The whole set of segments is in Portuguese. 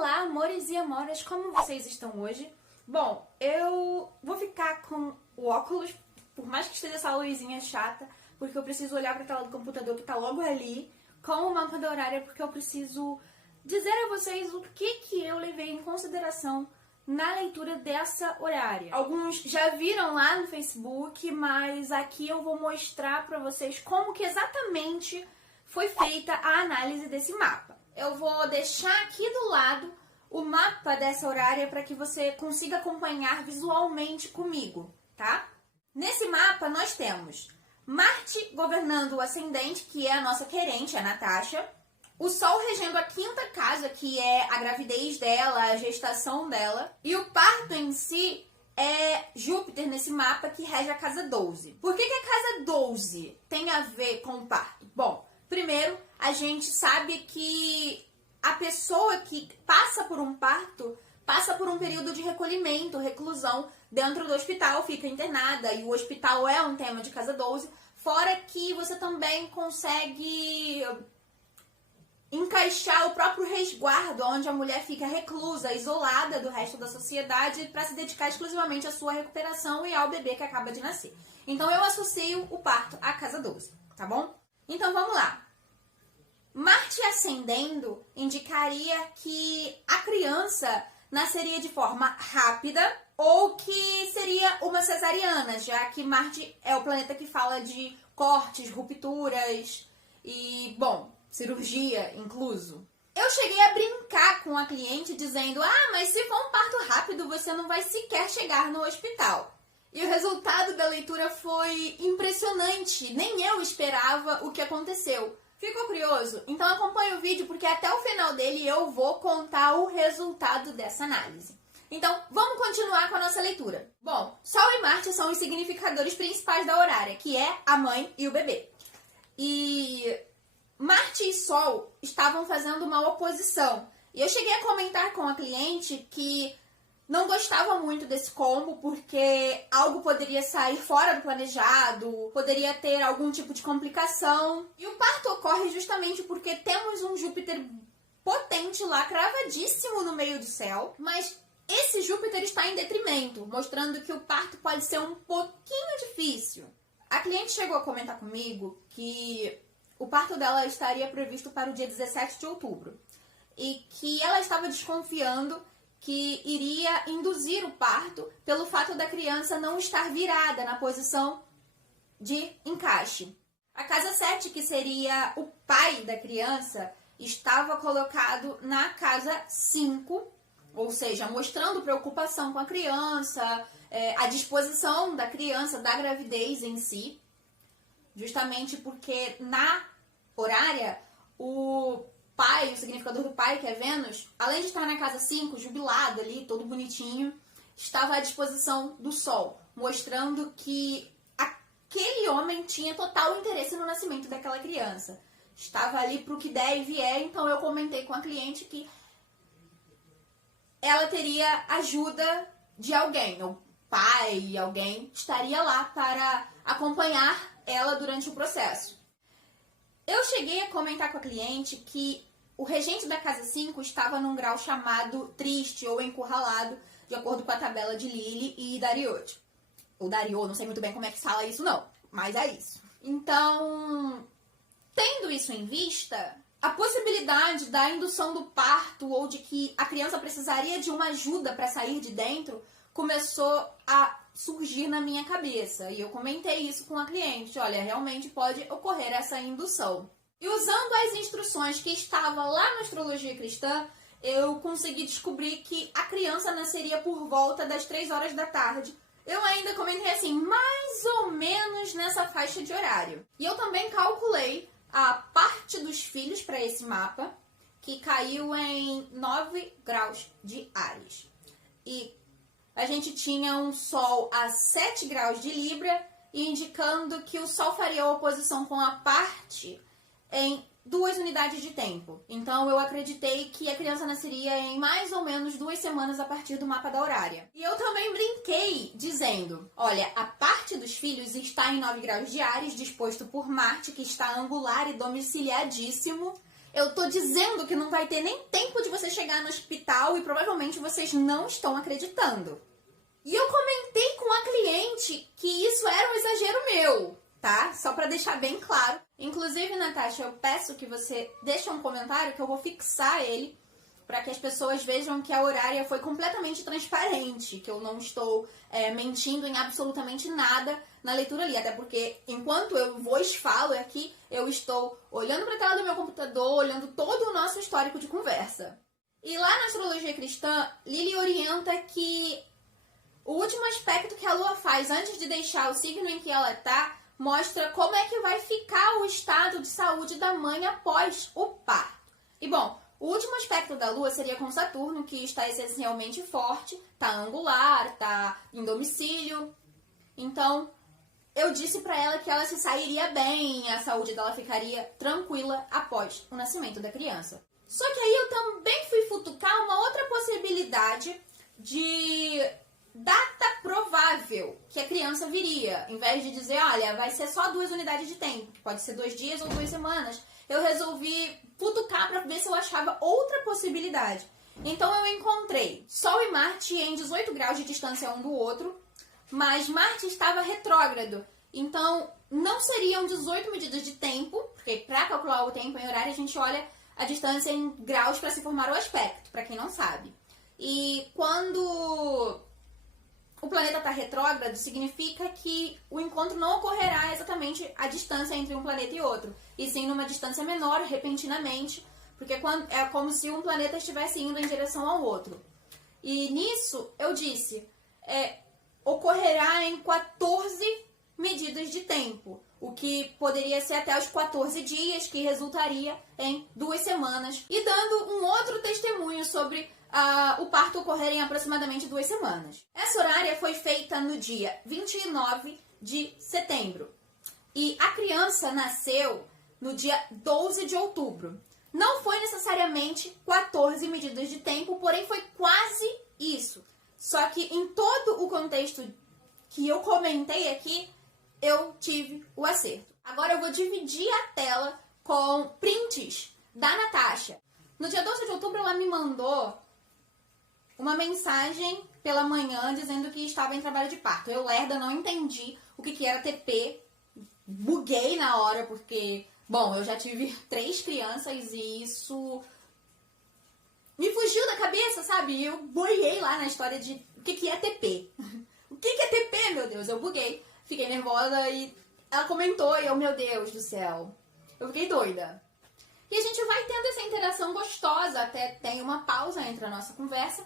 Olá, amores e amoras, como vocês estão hoje? Bom, eu vou ficar com o óculos, por mais que esteja essa luzinha chata, porque eu preciso olhar para a tela do computador que tá logo ali, com o mapa da horária, porque eu preciso dizer a vocês o que eu levei em consideração na leitura dessa horária. Alguns já viram lá no Facebook, mas aqui eu vou mostrar para vocês como que exatamente foi feita a análise desse mapa. Eu vou deixar aqui do lado o mapa dessa horária para que você consiga acompanhar visualmente comigo, tá? Nesse mapa nós temos Marte governando o ascendente, que é a nossa querente, a Natasha. O Sol regendo a quinta casa, que é a gravidez dela, a gestação dela. E o parto em si é Júpiter nesse mapa, que rege a casa 12. Por que a casa 12 tem a ver com o parto? Bom, primeiro, a gente sabe que a pessoa que passa por um parto passa por um período de recolhimento, reclusão dentro do hospital, fica internada, e o hospital é um tema de casa 12, fora que você também consegue encaixar o próprio resguardo, onde a mulher fica reclusa, isolada do resto da sociedade, para se dedicar exclusivamente à sua recuperação e ao bebê que acaba de nascer. Então eu associo o parto à casa 12, tá bom? Então vamos lá. Marte ascendendo indicaria que a criança nasceria de forma rápida ou que seria uma cesariana, já que Marte é o planeta que fala de cortes, rupturas e, bom, cirurgia incluso. Eu cheguei a brincar com a cliente dizendo: mas se for um parto rápido, você não vai sequer chegar no hospital. E o resultado da leitura foi impressionante, nem eu esperava o que aconteceu. Ficou curioso? Então acompanhe o vídeo, porque até o final dele eu vou contar o resultado dessa análise. Então, vamos continuar com a nossa leitura. Bom, Sol e Marte são os significadores principais da horária, que é a mãe e o bebê. E Marte e Sol estavam fazendo uma oposição. E eu cheguei a comentar com a cliente que não gostava muito desse combo, porque algo poderia sair fora do planejado, poderia ter algum tipo de complicação. E o parto ocorre justamente porque temos um Júpiter potente lá, cravadíssimo no meio do céu, mas esse Júpiter está em detrimento, mostrando que o parto pode ser um pouquinho difícil. A cliente chegou a comentar comigo que o parto dela estaria previsto para o dia 17 de outubro e que ela estava desconfiando que iria induzir o parto pelo fato da criança não estar virada na posição de encaixe. A casa 7, que seria o pai da criança, estava colocado na casa 5, ou seja, mostrando preocupação com a criança, a disposição da criança, da gravidez em si, justamente porque na horária o pai, o significador do pai, que é Vênus, além de estar na casa 5, jubilado ali, todo bonitinho, estava à disposição do Sol, mostrando que aquele homem tinha total interesse no nascimento daquela criança. Estava ali para o que der e vier, então eu comentei com a cliente que ela teria ajuda de alguém, o pai, alguém estaria lá para acompanhar ela durante o processo. Eu cheguei a comentar com a cliente que o regente da casa 5 estava num grau chamado triste ou encurralado, de acordo com a tabela de Lilith e Dariot. Ou Dariot, não sei muito bem como é que fala isso não, mas é isso. Então, tendo isso em vista, a possibilidade da indução do parto ou de que a criança precisaria de uma ajuda para sair de dentro começou a surgir na minha cabeça. E eu comentei isso com a cliente: olha, realmente pode ocorrer essa indução. E usando as instruções que estavam lá na astrologia cristã, eu consegui descobrir que a criança nasceria por volta das 3 horas da tarde. Eu ainda comentei assim, mais ou menos nessa faixa de horário. E eu também calculei a parte dos filhos para esse mapa, que caiu em 9 graus de Áries. E a gente tinha um Sol a 7 graus de Libra, indicando que o Sol faria oposição com a parte em 2 unidades de tempo. Então eu acreditei que a criança nasceria em mais ou menos 2 semanas a partir do mapa da horária. E eu também brinquei dizendo: olha, a parte dos filhos está em 9 graus de Áries, disposto por Marte, que está angular e domiciliadíssimo. Eu tô dizendo que não vai ter nem tempo de você chegar no hospital e provavelmente vocês não estão acreditando. E eu comentei com a cliente que isso era um exagero meu, tá? Só pra deixar bem claro. Inclusive, Natasha, eu peço que você deixe um comentário que eu vou fixar ele para que as pessoas vejam que a horária foi completamente transparente, que eu não estou mentindo em absolutamente nada na leitura ali, até porque enquanto eu vos falo aqui, eu estou olhando para a tela do meu computador, olhando todo o nosso histórico de conversa. E lá na astrologia cristã, Lily orienta que o último aspecto que a Lua faz antes de deixar o signo em que ela está mostra como é que vai ficar o estado de saúde da mãe após o parto. E bom, o último aspecto da Lua seria com Saturno, que está essencialmente forte, está angular, está em domicílio. Então, eu disse para ela que ela se sairia bem, a saúde dela ficaria tranquila após o nascimento da criança. Só que aí eu também fui futucar uma outra possibilidade de data provável que a criança viria. Em vez de dizer, olha, vai ser só 2 unidades de tempo, que pode ser 2 dias ou 2 semanas, eu resolvi futucar para ver se eu achava outra possibilidade. Então eu encontrei Sol e Marte em 18 graus de distância um do outro, mas Marte estava retrógrado. Então não seriam 18 medidas de tempo, porque para calcular o tempo em horário a gente olha a distância em graus para se formar o aspecto, para quem não sabe. E quando o planeta está retrógrado, significa que o encontro não ocorrerá exatamente a distância entre um planeta e outro, e sim numa distância menor, repentinamente, porque é como se um planeta estivesse indo em direção ao outro. E nisso, eu disse, ocorrerá em 14 medidas de tempo, o que poderia ser até os 14 dias, que resultaria em 2 semanas, e dando um outro testemunho sobre o parto ocorrer em aproximadamente 2 semanas. Essa horária foi feita no dia 29 de setembro. E a criança nasceu no dia 12 de outubro. Não foi necessariamente 14 medidas de tempo, porém foi quase isso. Só que em todo o contexto que eu comentei aqui, eu tive o acerto. Agora eu vou dividir a tela com prints da Natasha. No dia 12 de outubro ela me mandou uma mensagem pela manhã dizendo que estava em trabalho de parto. Eu, lerda, não entendi o que era TP. Buguei na hora, porque, bom, eu já tive 3 crianças e isso me fugiu da cabeça, sabe? Eu boiei lá na história de o que é TP. O que é TP, meu Deus? Eu buguei, fiquei nervosa e ela comentou e eu, meu Deus do céu, eu fiquei doida. E a gente vai tendo essa interação gostosa, até tem uma pausa entre a nossa conversa,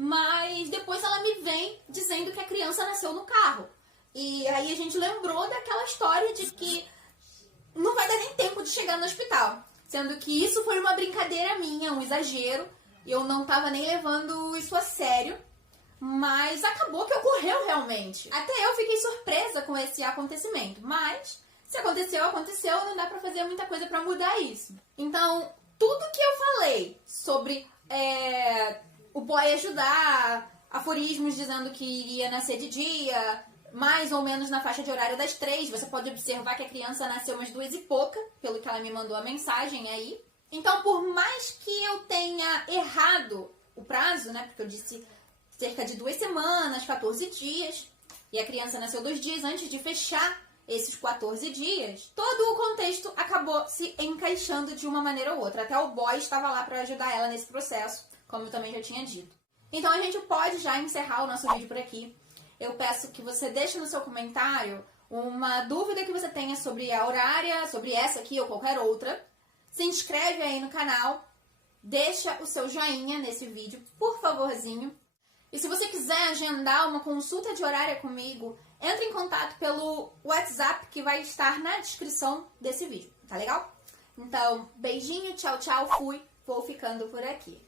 mas depois ela me vem dizendo que a criança nasceu no carro. E aí a gente lembrou daquela história de que não vai dar nem tempo de chegar no hospital. Sendo que isso foi uma brincadeira minha, um exagero. Eu não estava nem levando isso a sério. Mas acabou que ocorreu realmente. Até eu fiquei surpresa com esse acontecimento. Mas se aconteceu, aconteceu. Não dá pra fazer muita coisa pra mudar isso. Então, tudo que eu falei sobre o boy ajudar, aforismos dizendo que iria nascer de dia, mais ou menos na faixa de horário das 3. Você pode observar que a criança nasceu umas 2 e pouca, pelo que ela me mandou a mensagem aí. Então, por mais que eu tenha errado o prazo, né, porque eu disse cerca de 2 semanas, 14 dias, e a criança nasceu 2 dias antes de fechar esses 14 dias, todo o contexto acabou se encaixando de uma maneira ou outra. Até o boy estava lá para ajudar ela nesse processo, como eu também já tinha dito. Então a gente pode já encerrar o nosso vídeo por aqui. Eu peço que você deixe no seu comentário uma dúvida que você tenha sobre a horária, sobre essa aqui ou qualquer outra. Se inscreve aí no canal, deixa o seu joinha nesse vídeo, por favorzinho. E se você quiser agendar uma consulta de horária comigo, entre em contato pelo WhatsApp que vai estar na descrição desse vídeo, tá legal? Então, beijinho, tchau, tchau, fui, vou ficando por aqui.